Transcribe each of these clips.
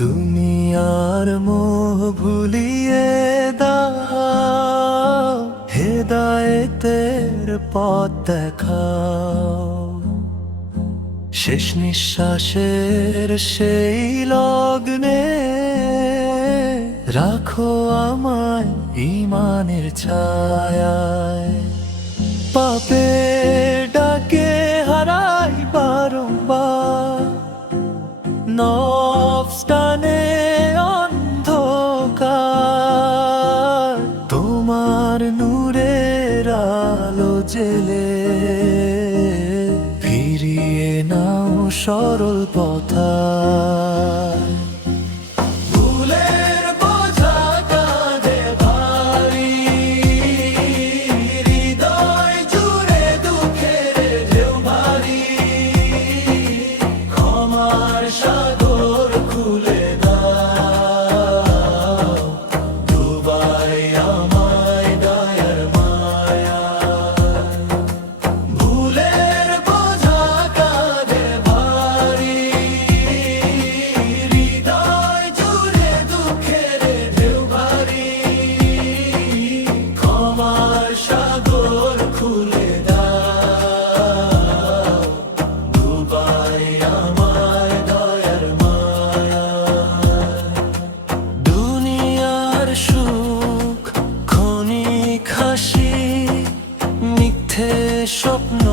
দুনিয়ার মোহ ভুলিয়ে দাও, হেদায়েতের পথ দেখাও। শেষ নিঃশ্বাসের সেই লগ্নে রাখো আমায় ঈমানের ছায়ায়। পাপের ডাকে হারাই বারংবার, নফস টানে অন্ধকার। তোমার নূরের আলো জেলে ফিরিয়ে নাও সরল পথায়। ভুলের বোঝা কাঁধে ভারী, হৃদয় জুড়ে দুঃখের ঢেউ ভারী। ক্ষমার সাগর খুলে দাও, ডুবাই আমায় দয়ার মায়ায়। ভুলের বোঝা কাঁধে ভারী, হৃদয় জুড়ে দুঃখের ঢেউ ভারী। ক্ষমার সাগর খুলে দাও, ডুবাই আমায় দয়ার মায়ায়। দুনিয়ার সুখ ক্ষণিক হাসি, মিথ্যে স্বপ্ন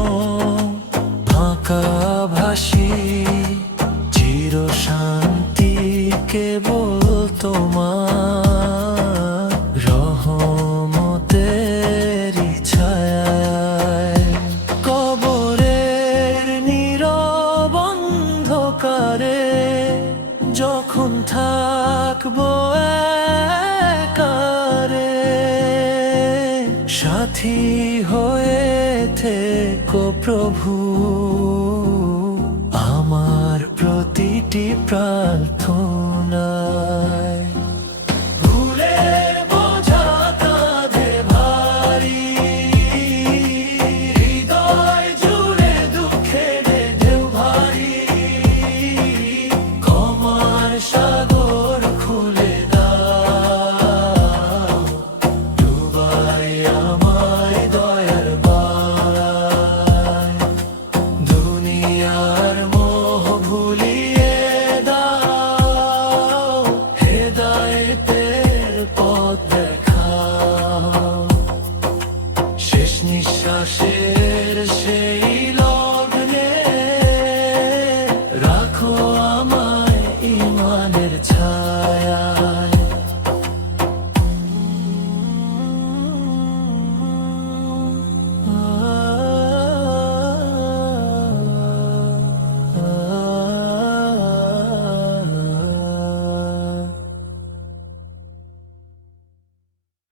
ফাঁকা ভাসি। চির শান্তি কেবল তোমার রহমতেরই ছায়ায়। কবরের নীরব অন্ধকারে যখন থাকবো একারে, সাথী হয়ে থেকো প্রভু আমার প্রতিটি প্রার্থনা।